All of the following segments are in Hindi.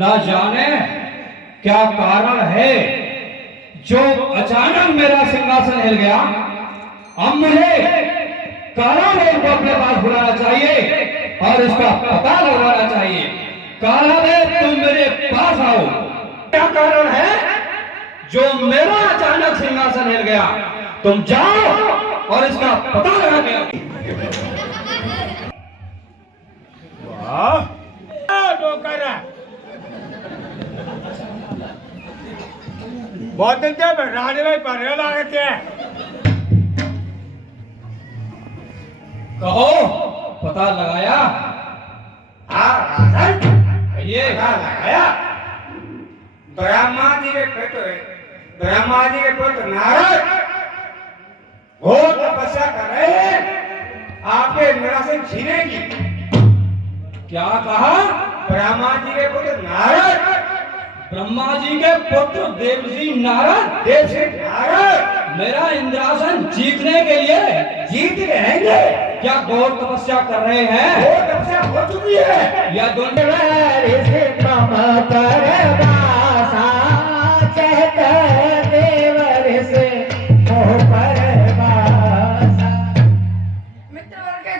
न जाने क्या कारण है जो अचानक मेरा सिंहासन हिल गया। अब मुझे कालादेव को अपने पास बुलाना चाहिए और इसका पता लगाना चाहिए। कालादेव, तुम मेरे पास आओ। क्या कारण है जो मेरा अचानक सिंहासन हिल गया? तुम जाओ और इसका पता लगा के आओ। बहुत दिन से राजे भाई पढ़ने लगे थे। कहो, पता लगाया? ये लगाया। ब्रह्मा जी के पुत्र नारद घोर तपस्या कर रहे हैं आपके इंद्रासन छीने की। क्या कहा? ब्रह्मा जी के पुत्र नारद, ब्रह्मा जी के पुत्र देवजी नारद मेरा इंद्रासन जीतने के लिए जीत रहेंगे। क्या घोर तपस्या कर रहे हैं? घोर तपस्या हो चुकी है। या दोनों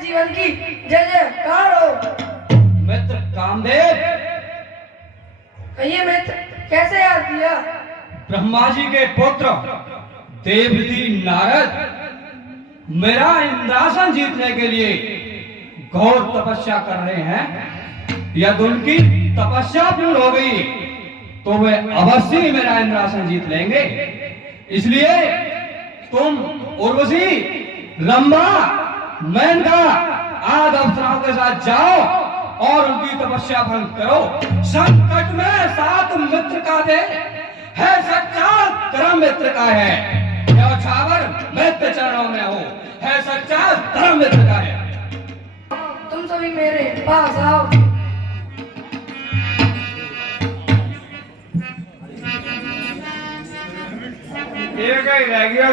जीवन की जय जयकार हो। मित्र कामदेव, कहिए मित्र, कैसे याद किया? ब्रह्मा जी के पुत्र देवजी नारद मेरा इंद्रासन जीतने के लिए घोर तपस्या कर रहे हैं। यदि उनकी तपस्या पूर्ण हो गई तो वे अवश्य ही मेरा इंद्रासन जीत लेंगे। इसलिए तुम उर्वशी, रंभा, मेनका आदि अप्सराओं के साथ जाओ और उनकी तपस्या भंग करो। संकट में साथ मित्र का दे है, सच्चा धर्म मित्र का है। न्यौछावर मित्र चरणों में हो, है सच्चा धर्म मित्र का है। तुम सभी मेरे पास आओ। एक ही रह गया।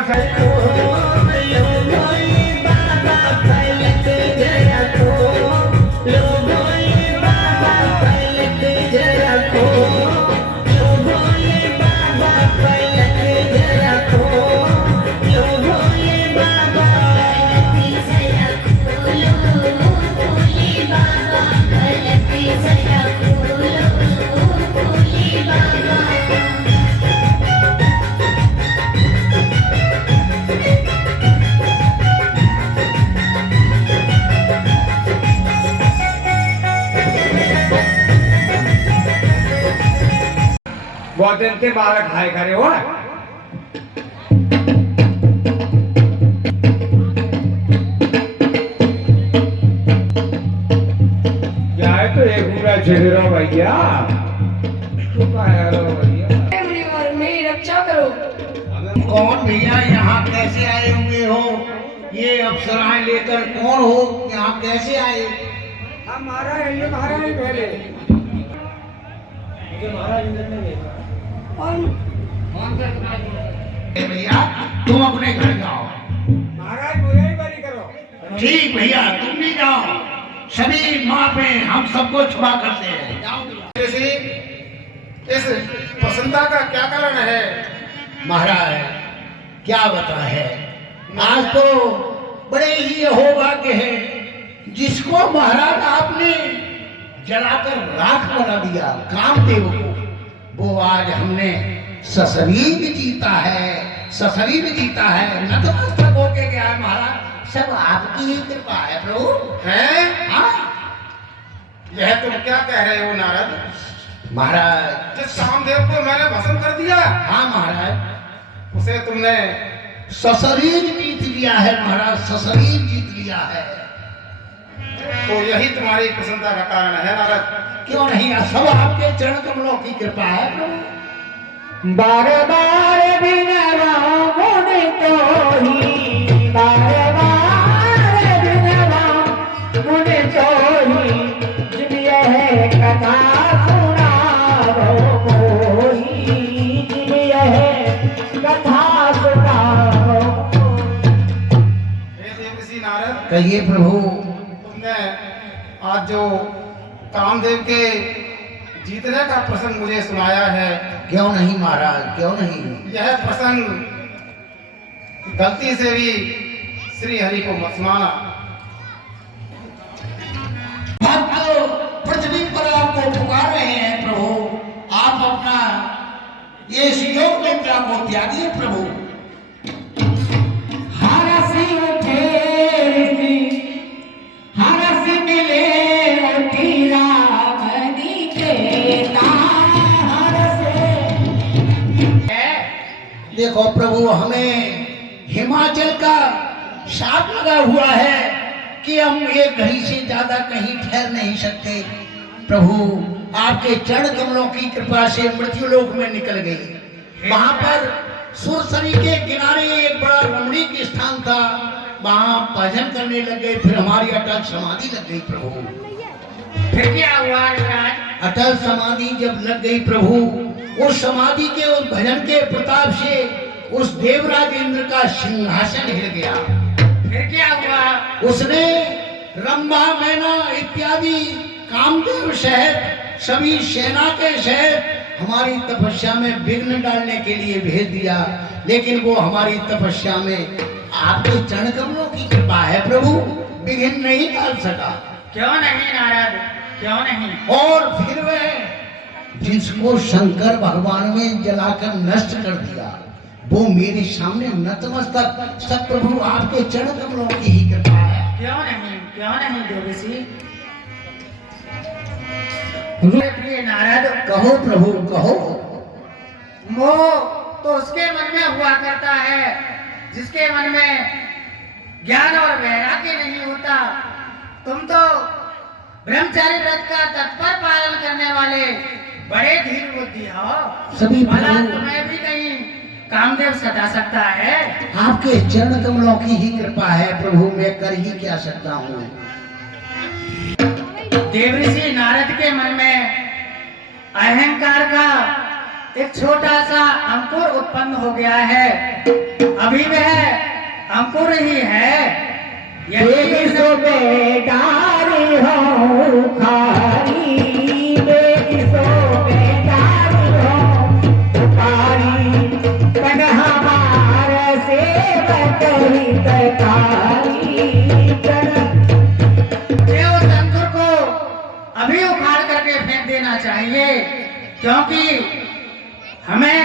बहुत दिन से बालक खाए खड़े हो। क्या है तो एक पूरा झेलो भैया, परिवार मेरी रक्षा करो। कौन भैया यहाँ कैसे आए हुए हो? ये अप्सराएं लेकर कौन हो? यहाँ कैसे आए? हमारा ये महाराज पहले मुझे महाराज इंद्र ने भेजा। भैया तुम अपने घर जाओ। महाराज बुराई बरी करो। ठीक भैया, तुम भी जाओ। सभी माँ पे हम सबको क्षमा करते हैं। जाओ ऋषि, इस प्रसन्नता का क्या कारण है? महाराज क्या बता है, आज तो बड़े ही अहोभाग्य है जिसको महाराज आपने जलाकर राख बना दिया, कामदेव को, वो आज हमने सशरीर जीता है, सशरीर जीता है। न तो मस्तक होके गया है महाराज, सब आपकी ही कृपा है प्रभु। हैं? हाँ यह तुम क्या कह रहे हो नारद? महाराज, जिस कामदेव को मैंने भस्म कर दिया, हाँ महाराज, उसे तुमने सशरीर जीत लिया है महाराज, सशरीर जीत लिया है। तो यही तुम्हारी प्रसन्नता का कारण है नारद। क्यों नहीं, सब आपके चरण कमलों की कृपा है प्रभु। बार बार बिनवा मुनि तोही, बार बार बिनवा मुनि तोही, जिन यह कथा सुनाओ मोही, जिन यह कथा सुनाओ। हे देवऋषि नारद, कहिए प्रभु। तुमने आज जो कामदेव के जीतने का प्रसंग मुझे सुनाया है। क्यों नहीं महाराज, क्यों नहीं? यह प्रसंग गलती से भी श्री हरि को मत सुनाना। भक्त पृथ्वी पर आपको पुकार रहे हैं प्रभु, आप अपना ये योग निद्रा को त्यागिए प्रभु। हरसी उठे हरसी मिले उठी रामनी के तार से। देखो प्रभु, हमें हिमाचल का शाप लगा हुआ है कि हम एक घड़ी से ज्यादा कहीं ठहर नहीं सकते। प्रभु आपके चरण कमलों की कृपा से मृत्युलोक में निकल गई। वहां पर सुरसरी के किनारे एक बड़ा रमणीक स्थान था, वहां भजन करने लग गए। फिर हमारी अटल समाधि लग गई प्रभु। फिर क्या हुआ महाराज? अटल समाधि जब लग गई प्रभु, उस समाधि के उस भजन के प्रताप से उस देवराज इंद्र का सिंहासन हिल गया। फिर क्या हुआ? उसने रंभा, मैना इत्यादि कामदेव शहर, सभी सेना के शहर हमारी तपस्या में विघ्न डालने के लिए भेज दिया, लेकिन वो हमारी तपस्या में आपके चरण कमलों की कृपा है प्रभु, विघ्न नहीं डाल सका। क्यों नहीं नारद, क्यों नहीं? और फिर वह जिसको शंकर भगवान ने जलाकर नष्ट कर दिया, वो मेरे सामने नतमस्तक। सब प्रभु आपके चरण कमलों की ही कृपा है। क्यों नहीं देवसी? प्रिय नारद, कहो प्रभु कहो। मोह तो उसके मन में हुआ करता है जिसके मन में ज्ञान और वैराग्य नहीं होता। तुम तो ब्रह्मचारी व्रत का तत्पर पालन करने वाले बड़े धीर बुद्धि हो। सभी भला प्रभु तुम्हें भी कहीं कामदेव सता सकता है? आपके चरण कमलों की ही कृपा है प्रभु, मैं कर ही क्या सकता हूँ। देवऋषि नारद के मन में अहंकार का एक छोटा सा अंकुर उत्पन्न हो गया है। अभी वह अंकुर ही है। यदि सो बेदारी हो खारी, यदि सो बेदारी हो खारी, तन हमारे सेवक हितकारी। उस अंकुर को अभी उखाड़ करके फेंक देना चाहिए, क्योंकि हमें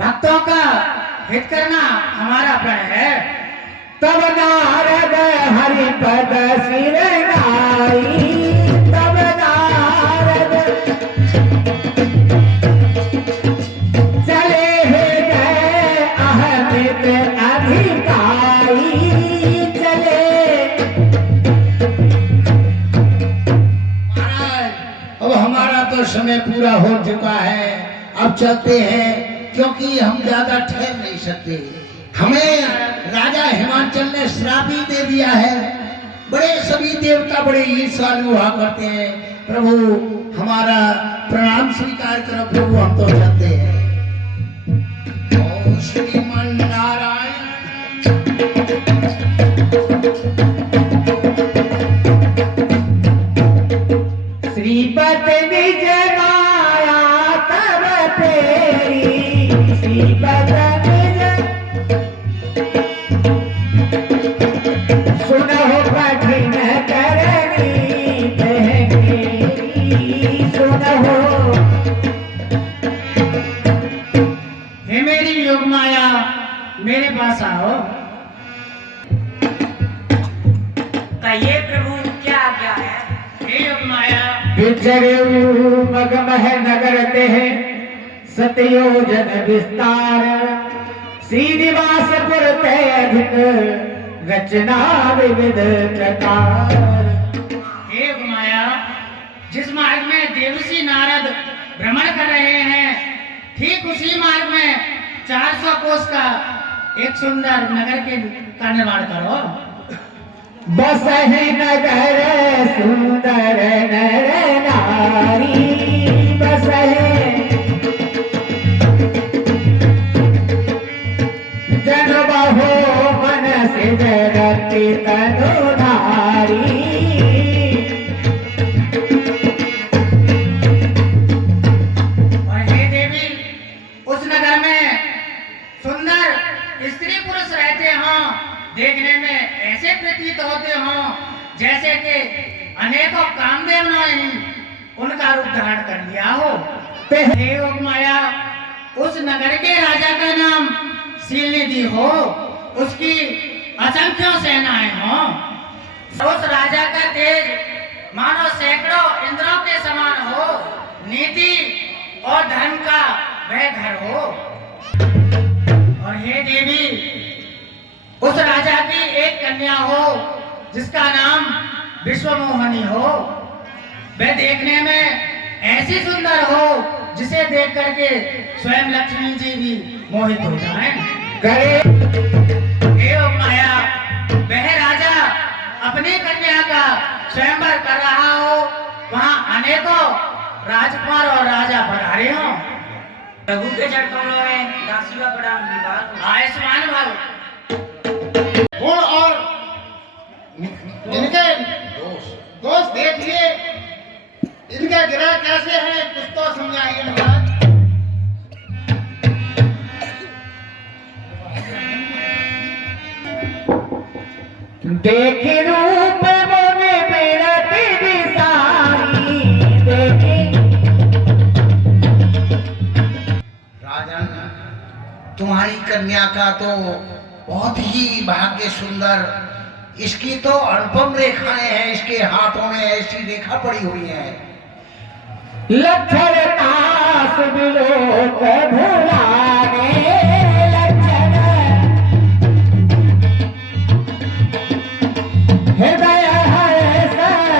भक्तों का हित करना हमारा प्रण है। तब नारद हरिपद सिर नाई, तब नारद चले गए अहमित अधिकारी, चले। अब हमारा तो समय पूरा हो चुका है, अब चलते हैं, क्योंकि हम ज्यादा ठहर नहीं सकते। हमें राजा हिमाचल ने श्राप ही दे दिया है। बड़े सभी देवता बड़े ईर्ष्यालु हुआ करते हैं। प्रभु हमारा प्रणाम स्वीकार करो प्रभु, हम तो चलते हैं। ओम श्रीमन नारायण। श्रीपद निज माया तब तेरी, श्रीपद निज सुनहो कठिन करनी बहनी, सुनहो। हे मेरी योग माया, मेरे पास आओ। कहिए प्रभु क्या आज्ञा है? हे योग माया। मगमह नगर ते सतयोजन विस्तार, श्रीनिवासपुर ते अधिक रचना विविध प्रकार। हे माया, जिस मार्ग में देवऋषि नारद भ्रमण कर रहे हैं, ठीक उसी मार्ग में 400 कोस का एक सुंदर नगर का निर्माण करो। बस है नगर सुंदर नर नारी, बस है जन बहो मन से जगति तनुधारी। अनेकों कामदेव ने उनका रूप धारण कर लिया हो। हे उपमाया, उस नगर के राजा का नाम शीलनिधि हो, उसकी असंख्य सेनाएं हो, उस राजा का तेज मानो सैकड़ों इंद्रों के समान हो, नीति और धर्म का वह घर हो। और हे देवी, उस राजा की एक कन्या हो जिसका नाम विश्वमोहनी हो, वह देखने में ऐसी सुंदर हो जिसे देख करके स्वयं लक्ष्मी जी भी मोहित हो जाएं। हे माया, वह राजा अपनी कन्या का स्वयंवर कर रहा हो, वहाँ अनेकों राजकुमार और राजा पधारे हो। प्रभु के चरणों में दासी का प्रणाम विभाग आयुष्मान भव। गुण और इनके दोष देखिए, इनके ग्रह कैसे हैं, कुछ तो समझाइए महाराज। देख रूप मोने बिरती बिसारी, देखे राजन, तुम्हारी कन्या का तो बहुत ही भाग्य सुंदर, इसकी तो अनुपम रेखाएं हैं, इसके हाथों में ऐसी रेखा पड़ी हुई है। लक्षण तास बिलोक भुलाने, लक्षण हृदय हर्ष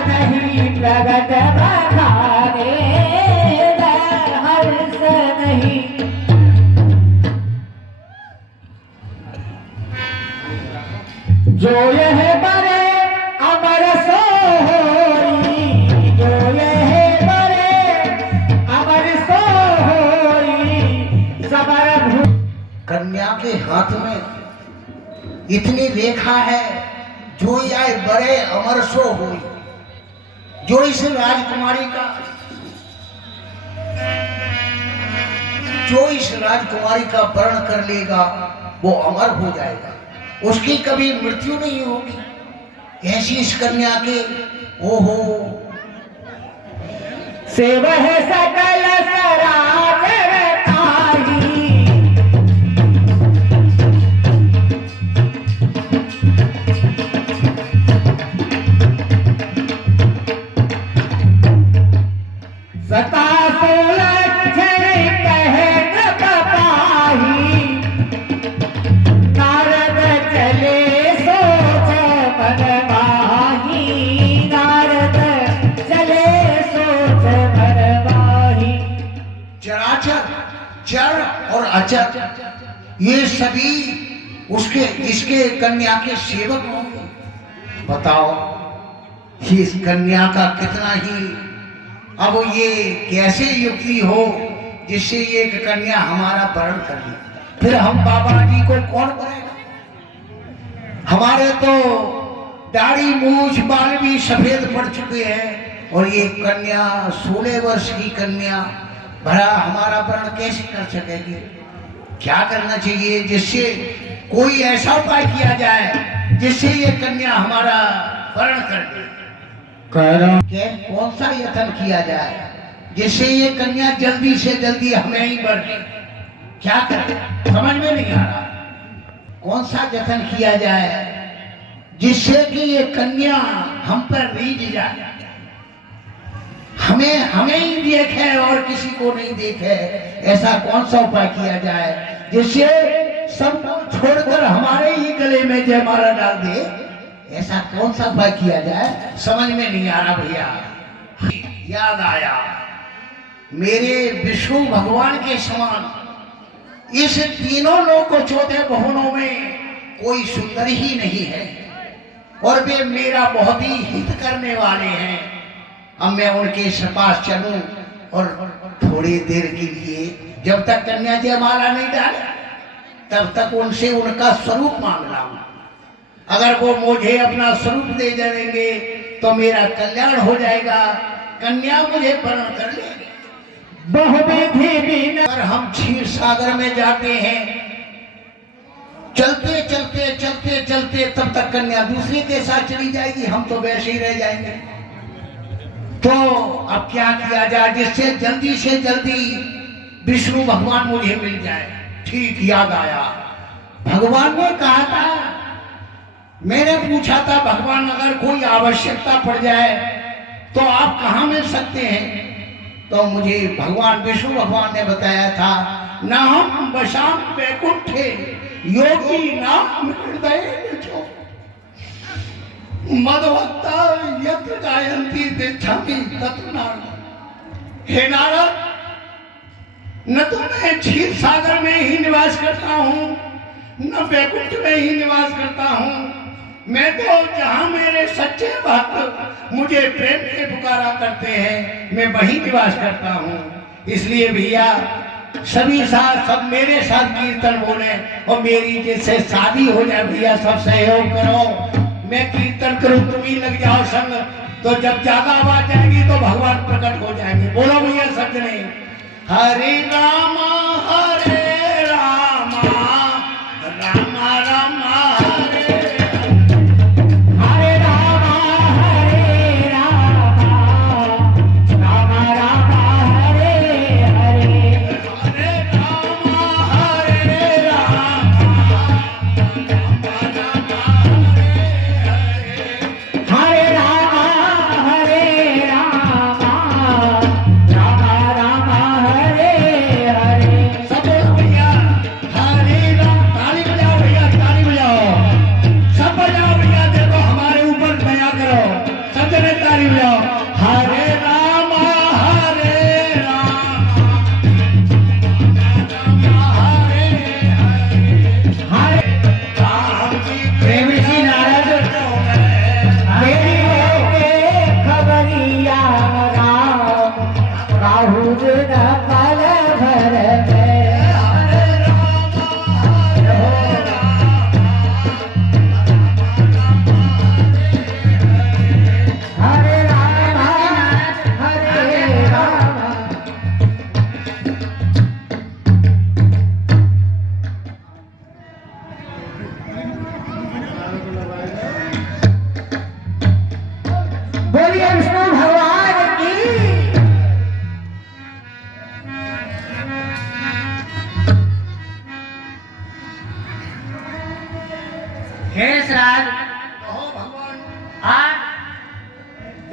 नहीं प्रगट बखाने, हृदय हर्ष नहीं। जो यह बरे अमर सो होई, जो यह बरे अमर सो होई, सबर भू। कन्या के हाथ में इतनी रेखा है, जो यह बड़े अमर सो हुई, जो इस राजकुमारी का, जो इस राजकुमारी का वर्ण कर लेगा वो अमर हो जाएगा, उसकी कभी मृत्यु नहीं होगी। ऐसी इस कन्या के ओहो सेव है सकल सराज रताई, सता सुलक्षण कह पाही, नारद चले सोच मन माही, नारद चले सोच मन माही। चराचर, चर और अचर, ये सभी उसके इसके कन्या के सेवक होंगे। बताओ इस कन्या का कितना ही, अब ये कैसे युक्ति हो जिससे ये कन्या हमारा वर्ण कर ले, फिर हम बाबा जी को कौन करेगा? हमारे तो दाढ़ी मूछ बाल भी सफेद पड़ चुके हैं, और ये कन्या 16 वर्ष की कन्या भला हमारा वर्ण कैसे कर सकेगी? क्या करना चाहिए जिससे कोई ऐसा उपाय किया जाए जिससे ये कन्या हमारा वर्ण कर दे? कौन सा यत्न किया जाए जिससे ये कन्या जल्दी से जल्दी हमें ही बढ़े? क्या करें समझ में नहीं आ रहा। कौन सा यत्न किया जाए जिससे कि ये कन्या हम पर रीझ जाए, हमें ही देखे और किसी को नहीं देखे? ऐसा कौन सा उपाय किया जाए जिससे सबको छोड़कर हमारे ही गले में जयमाला डाल दे? ऐसा कौन सा उपाय किया जाए समझ में नहीं आ रहा भैया। याद आया, मेरे विष्णु भगवान के समान इस तीनों लोक को 14 भुवनों में कोई सुंदर ही नहीं है, और वे मेरा बहुत ही हित करने वाले हैं। अब मैं उनके पास चलूं और थोड़ी देर के लिए, जब तक कन्या जयमाला नहीं डाले तब तक उनसे उनका स्वरूप मांग रहा हूं। अगर वो मुझे अपना स्वरूप दे देंगे तो मेरा कल्याण हो जाएगा, कन्या मुझे वर्ण कर लेगी। बहुविधि अगर हम क्षीर सागर में जाते हैं चलते चलते चलते चलते तब तक कन्या दूसरे के साथ चली जाएगी, हम तो वैसे ही रह जाएंगे। तो अब क्या किया जाए जिससे जल्दी से जल्दी विष्णु भगवान मुझे मिल जाए। ठीक याद आया, भगवान ने कहा था, मैंने पूछा था भगवान अगर कोई आवश्यकता पड़ जाए तो आप कहाँ मिल सकते हैं? तो मुझे भगवान विष्णु भगवान ने बताया था, ना हम वशाम वैकुंठे योगी नाम हृदय निजो मदभक्ता यत्र गायन्ति तिष्ठन्ति तत्र नारद। हे नारद, न तो मैं क्षीर सागर में ही निवास करता हूँ, न वैकुंठ में ही निवास करता हूँ। मैं तो जहाँ मेरे सच्चे भक्त मुझे प्रेम से पुकारा करते हैं, मैं वहीं निवास करता हूँ। इसलिए भैया सभी साथ सब मेरे साथ कीर्तन बोले और मेरी जैसे शादी हो जाए भैया, सब सहयोग करो। मैं कीर्तन करूँ, तुम ही लग जाओ संग, तो जब ज्यादा आवाज आएगी तो भगवान प्रकट हो जाएंगे। बोलो भैया सब जने, हरे रामा हरे रामा रामा रामा हरे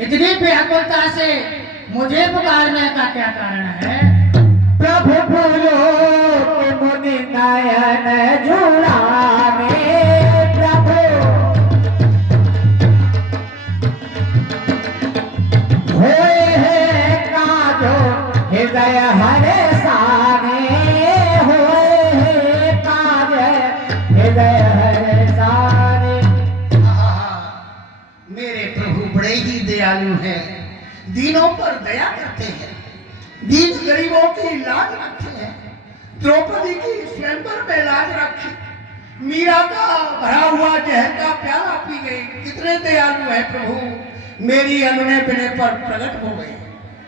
इतनी व्याकुलता से मुझे पुकारने का क्या कारण है? प्रभु बोलो कि मुनि नयन जुड़ावे, प्रभु होए है काजो हृदय हरे साने, होए है काज हृदय हरे साने। मेरे प्रभु बड़े ही दयालु हैं, दीनों पर दया करते हैं, दीन गरीबों की लाज रखते हैं। द्रौपदी की स्वयंवर में लाज रखी, मीरा का भरा हुआ जहर का प्याला पी गई। कितने दयालु है प्रभु, मेरी अनुनय बिने पर प्रकट हो गई।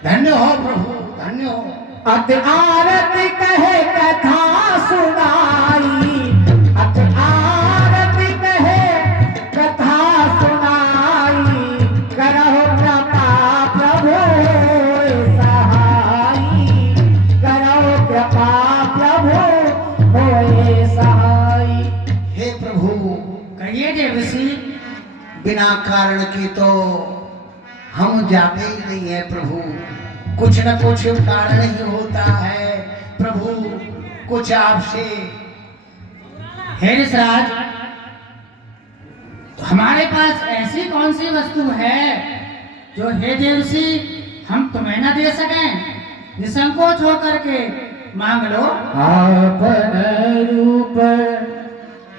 धन्य हो प्रभु, धन्य हो। अत आरती कहे कथा सुनाई, अत आरती कहे कथा सुनाई, करहो कृपा प्रभु सहाई, करहो कृपा प्रभु होए सहाई। हे प्रभु, कहिए देवसी। बिना कारण की तो हम जाते ही नहीं है प्रभु, कुछ न कुछ कारण ही होता है प्रभु, कुछ आपसे। हे ऋषराज, हमारे पास ऐसी कौन सी वस्तु है जो हे देवसी हम तुम्हें न दे सकें? निसंकोच होकर के मांग लो। आपन रूप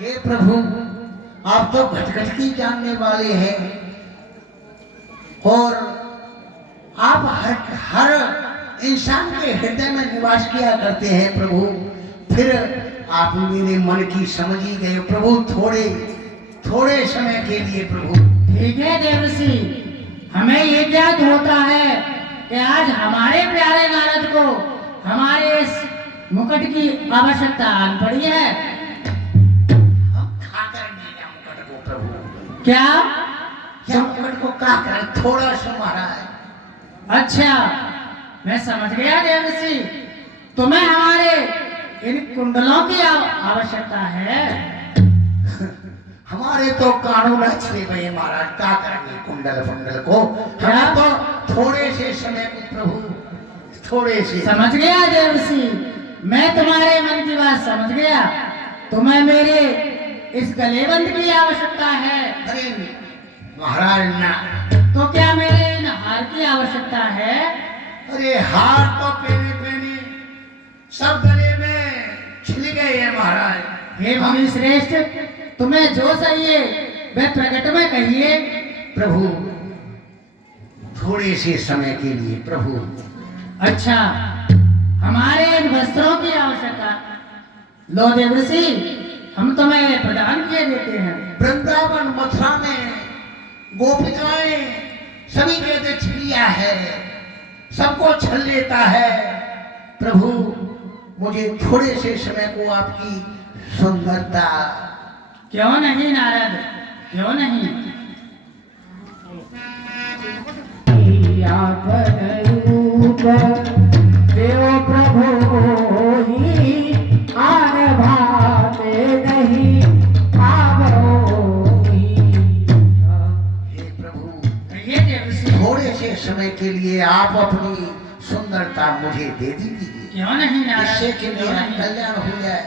हे प्रभु, आप तो घटघट की जानने वाले हैं और आप हर इंसान के हृदय में निवास किया करते हैं प्रभु। फिर आप मेरे मन की समझ ही गए प्रभु, थोड़े समय के लिए प्रभु। ठीक है देवसी, हमें ये ज्ञात होता है कि आज हमारे प्यारे नारद को हमारे इस मुकुट की आवश्यकता आन पड़ी है। क्या? जमकट को क्या करें, थोड़ा सा महाराज। अच्छा, मैं समझ गया देवर्षि, तुम्हें हमारे इन कुंडलों की आवश्यकता है। हमारे तो कानून अच्छे भैया महाराज, क्या करेंगे कुंडल फंडल को, हमें तो थोड़े से समय में प्रभु, थोड़े से। समझ गया देवर्षि, मैं तुम्हारे मन की बात समझ गया। तुम्हें मेरे इस गलेबंद की आवश्यकता है। अरे महाराज ना, तो क्या मेरे इन हार की आवश्यकता है? अरे हार तो पहने पहने सब गले में छिल गए हैं महाराज। हे मुनि श्रेष्ठ, तुम्हें जो चाहिए वह प्रकट में कहिए। प्रभु थोड़े से समय के लिए प्रभु। अच्छा, हमारे इन वस्त्रों की आवश्यकता। लो देवर्षि, हम तुम्हें प्रदान किए देते हैं। वृंदावन मथुरा में गोपिकाएं सभी कहते छिड़िया है, सबको छल लेता है। प्रभु मुझे थोड़े से समय को आपकी सुंदरता। क्यों नहीं नारद, क्यों नहीं? आपन रूप देव प्रभु ही आन भाते नहीं आवोही। हे प्रभु, कहिए देवर्षि। थोड़े से समय के लिए आप अपनी सुंदरता मुझे दे दीजिए, क्यों नहीं नारद, जिससे कि क्यों मेरा नहीं? कल्याण हो जाए।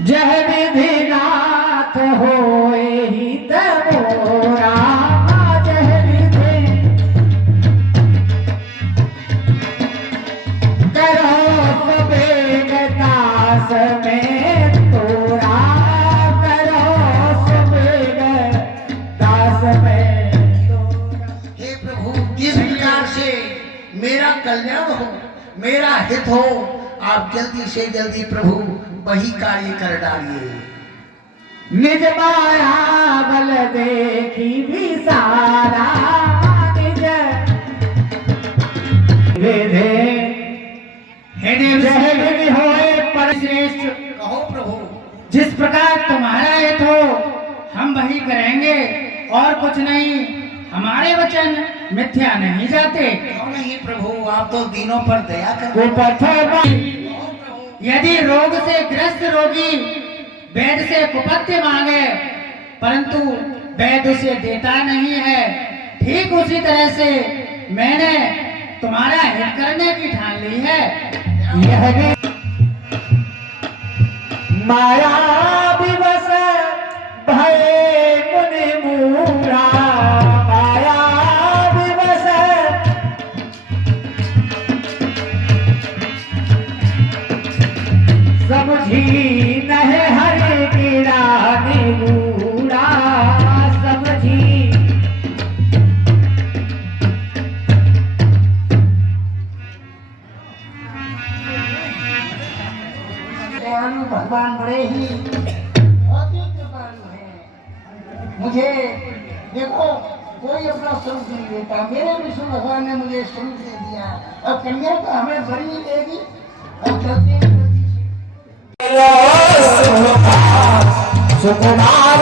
जह विधि नाथ होए ही तबोरा, जह विधि करो सबेग दास में तोरा, करो सबेग दास में तोरा। हे प्रभु, जिस प्रकार से मेरा कल्याण हो, मेरा हित हो, आप जल्दी से जल्दी प्रभु वही कार्य कर डालिए। निज माया बल देखी विसारा, निज विधे हे देवर्षि, होए पर श्रेष्ठ, कहो प्रभु। जिस प्रकार तुम्हारा हित हो हम वही करेंगे और कुछ नहीं। हमारे वचन मिथ्या नहीं जाते। क्यों नहीं प्रभु, आप तो दीनों पर दया कर। यदि रोग से ग्रस्त रोगी वैद्य से कुपथ्य मांगे, परंतु वैद्य उसे देता नहीं है, ठीक उसी तरह से मैंने तुम्हारा हित करने की ठान ली है। यह भी माया विवश भय मुनि मूढ़ा, माया विवश समझी नहीं हरि गिरा निगूढ़ा, समझी दयालु भगवान बड़े ही बहुत ही कृपालु हैं। मुझे देखो, कोई अपना स्वरूप नहीं देता, मेरे विष्णु भगवान ने मुझे स्वरूप दे दिया। अब कन्या तो हमें बड़ी देगी। अब चलते हैं सुकुमार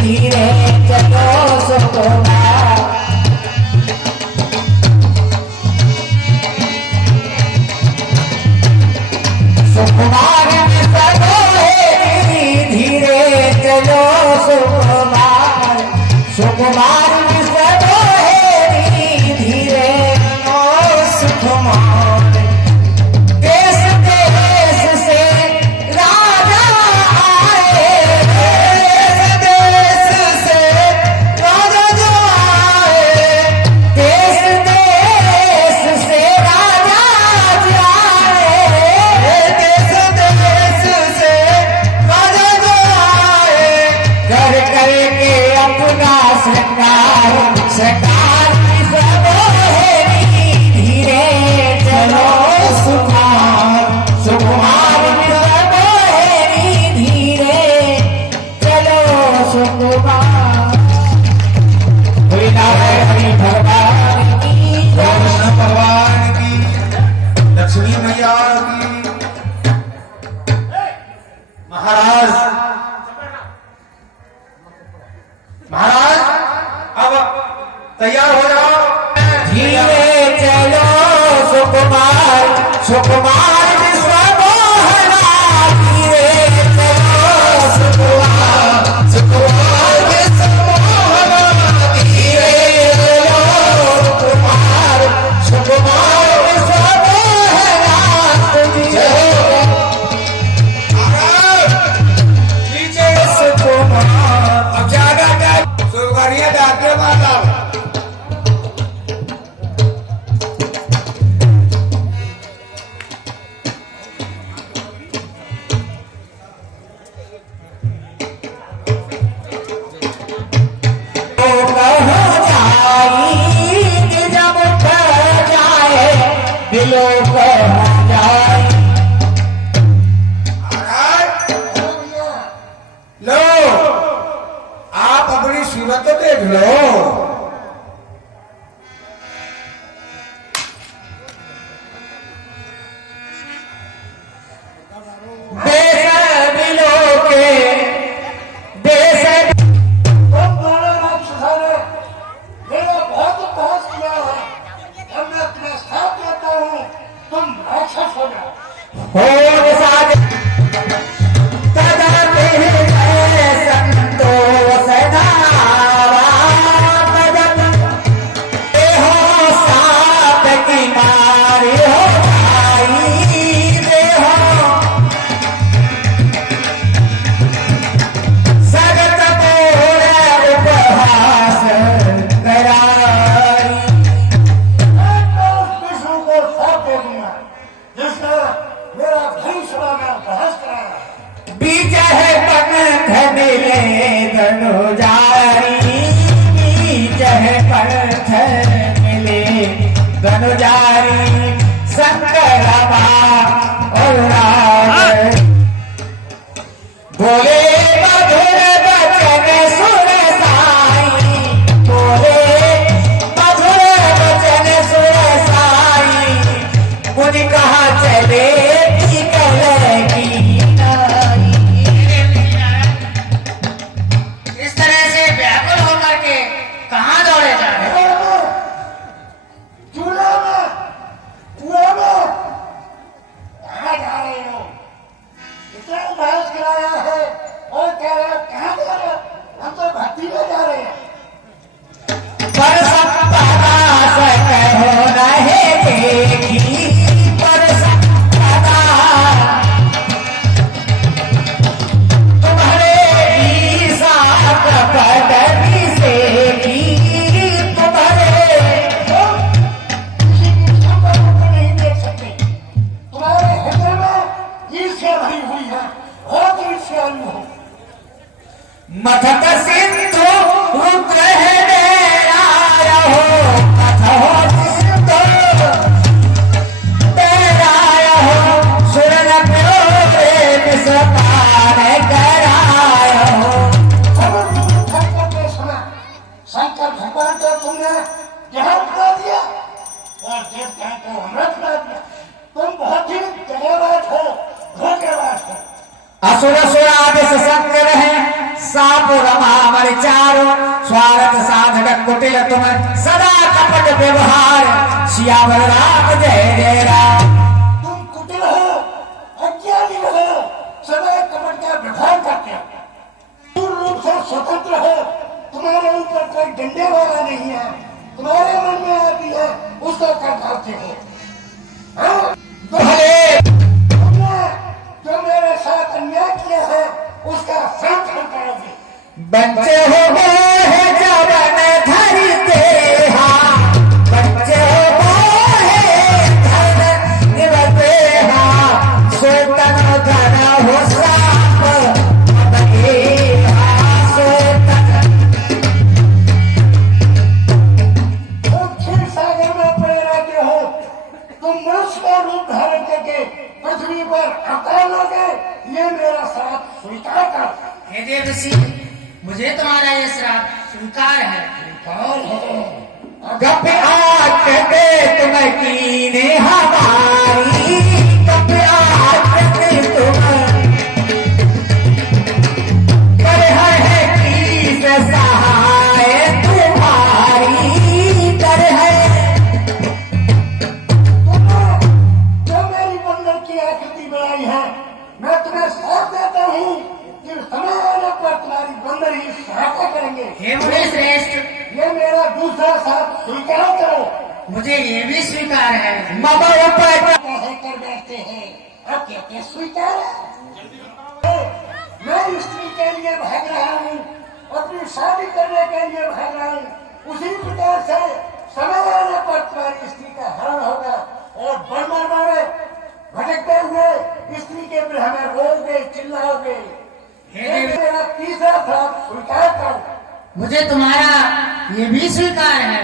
धीरे चलो सुकुमार, सुकुमार धीरे चलो सुकुमार, सुकुमार धीरे ओ सुकुमार। देश देश से राजा आए, देश से राजा जो आए, देश देश से राजा जाए, देश देश से राजा जो आए, कर करके अपना श्रृंगार तैयार हो जाओ। धीरे चलो सुकुमार सुकुमार विश्वमोहना धीरे चलो सुकुमार सुकुमार विश्वमोहना धीरे चलो सुकुमार सुकुमार विश्वमोहना तुझे पीछे सुकुमार अब जागा सुगरिया डॉक्टर माता दिलों को जाए लो आप अपनी सूरत तो देख लो। देश दिलों के देश तुम दोनों राक्षसों ने मेरा बहुत उपहास किया है और मैं अपना साथ देता हूँ। तुम राक्षस हो जाओ। हो साज तदपि संतोष नावा पदम हो सात की मारी हो भाई देहो सगत पूर उपहास करारी मैं तो उस विष्णु को साथ दे दूंगा जिसने मेरा भविष्य में बहस कराया। बीज है पंथ मिले धनुजारी बीज है पंथ मिले धनुजारी शंकर और राज बोले मधुर बचन सुर साई बोले मधुर बचन सुर साई मुनि कहा चले की कलगी नाई। इस तरह से व्याकुल होकर के कहाँ दौड़े जा रहे हो? चूल्हे में कुएं में कहाँ जा रहे हो? इतना बहस कराया है और कह रहे हो कहाँ जा रहे हो? हम तो भक्ति में जा रहे हैं। पर संपदा कहो रहे देखी पर संपदा तुम्हारे साथ कदमी से की तुम्हारे किसी की संपदा को नहीं देख सकते। तुम्हारे हृदय में ईर्ष्या भरी हुई है। बहुत ईर्ष्यालु हो। मथक सिंधु रुद्र है डेराया हो मथो सिंधु डेराया हो सुरन प्योरे विषपान कराया हो। शंकर के समय शंकर भगवान को तुमने जहर खिला दिया और देवताओं को अमृत खिला दिया। तुम बहुत ही जगहबाज हो, धोखेबाज हो। असुर सुरादेश संकर है साप रमा मर चारो स्वार्थ साधक कुटिल तुम सदा कपट व्यवहार सियावर राम जय जय राम। तुम कुटिल हो, अज्ञानी हो, सदा कपट का व्यवहार करते हो। पूर्ण रूप से स्वतंत्र हो। तुम्हारे ऊपर कोई डंडे वाला नहीं है। तुम्हारे मन में आती है उसको कर डालते हो। हाँ? भले तुमने जो मेरे साथ अन्याय किया है उसका संस्कार करोगे। बच्चे हो गए हैं जवन धरते हाँ बच्चे हो गए हैं धन निवते हाँ सोतन धन हो साप बगे हाँ सोतन। तुम क्षीर सागर में पड़े रहते हो। तुम मनुष्य का रूप धारण करके पृथ्वी पर अवतार लोगे। ये मेरा श्राप स्वीकार कर। हे देव ऋषि, मुझे तुम्हारा ये श्राप स्वीकार है। कौन है? गप आकृति तुम कीने हमारी गप आकृति तुम कर है की सहाय तुम्हारी दूसरा साथ स्वीकार करो। मुझे ये भी स्वीकार है। बाबा ऊपर कर बैठते हैं, अब कहते स्वीकार है। मैं स्त्री के लिए भाग रहा हूँ, अपनी शादी करने के लिए भाग रहा हूँ। उसी प्रकार से समय आने पर तुम्हारी स्त्री का हरण होगा और बर्मर मारे भटकते हुए स्त्री के गृह में रोओगे, चिल्लाओगे। मेरा तीसरा साथ स्वीकार करो। मुझे तुम्हारा ये भी स्वीकार है।